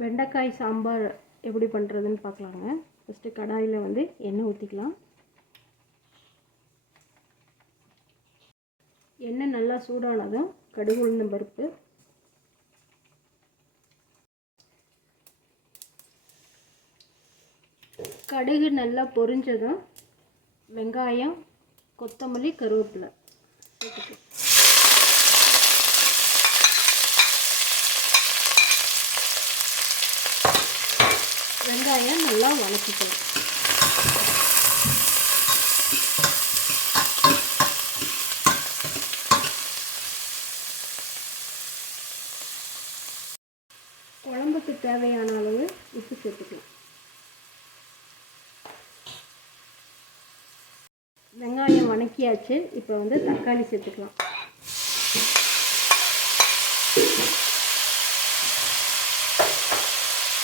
வெண்டைக்காய் சாம்பார் எப்படி பண்ணுறதுன்னு பார்க்கலாங்க. ஃபஸ்ட்டு கடாயில் வந்து எண்ணெய் ஊற்றிக்கலாம். எண்ணெய் நல்லா சூடானதும் கடுகு உளுந்தம் பருப்பு, கடுகு நல்லா பொரிஞ்சதும் வெங்காயம், கொத்தமல்லி, கருவேப்பிலை சேர்த்துக்கலாம். வெங்காயம் நல்லா வதக்கிக்கலாம். குழம்புக்கு தேவையான அளவு உப்பு சேர்த்துக்கலாம். வெங்காயம் வதக்கியாச்சு. இப்போ வந்து தக்காளி சேர்த்துக்கலாம்.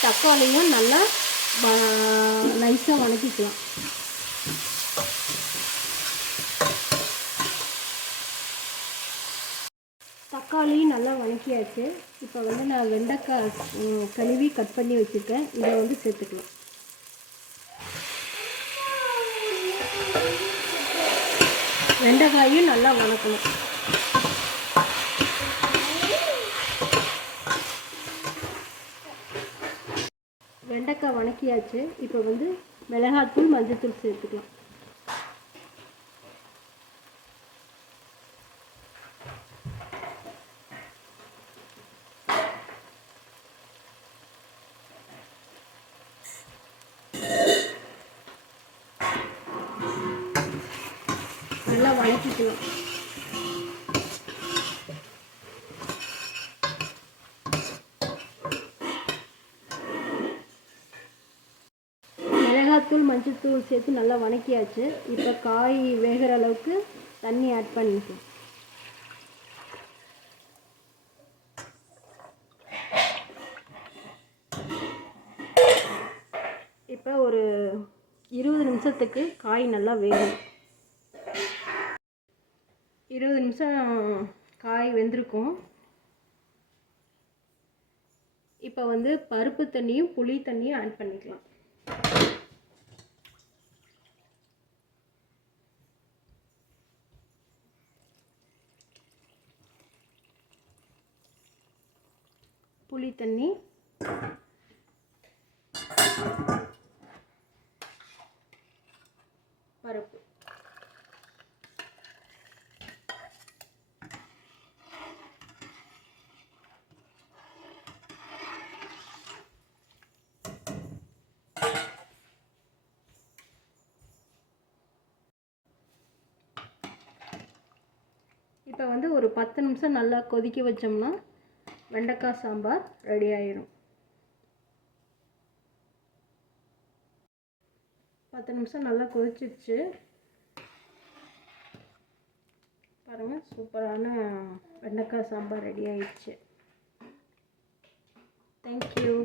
தக்காளியும் நல்லா நைஸாக வதக்கிக்கலாம். தக்காளி நல்லா வதக்கியாச்சு. இப்போ வந்து நான் வெண்டைக்காய் கழுவி கட் பண்ணி வச்சுருக்கேன். இதை வந்து சேர்த்துக்கலாம். வெண்டைக்காயும் நல்லா வதக்கணும். வெண்டைக்காய் வதக்கியாச்சு. இப்போ வந்து மிளகாத்தூள், மஞ்சள்தூள் சேர்த்துக்கலாம். நல்லா வதக்கிக்கலாம். மிளகாத்தூள், மஞ்சள்தூள் சேர்த்து நல்லா வதக்கியாச்சு. இப்போ காய் வேகிற அளவுக்கு தண்ணி ஆட் பண்ணிக்கலாம். இப்போ ஒரு 20 நிமிஷத்துக்கு காய் நல்லா வேகும். 20 நிமிஷம் காய் வெந்திருக்கும். இப்போ வந்து பருப்பு தண்ணியும் புளி தண்ணியும் ஆட் பண்ணிக்கலாம். புளி தண்ணி, பருப்பு, இப்போ வந்து ஒரு 10 நிமிஷம் நல்லா கொதிக்க வச்சோம்னா வெண்டைக்காய் சாம்பார் ரெடி ஆயிடும். 10 நிமிஷம் நல்லா கொதிச்சிருச்சு. பாருங்கள், சூப்பரான வெண்டைக்காய் சாம்பார் ரெடி ஆயிடுச்சு. தேங்க்யூ.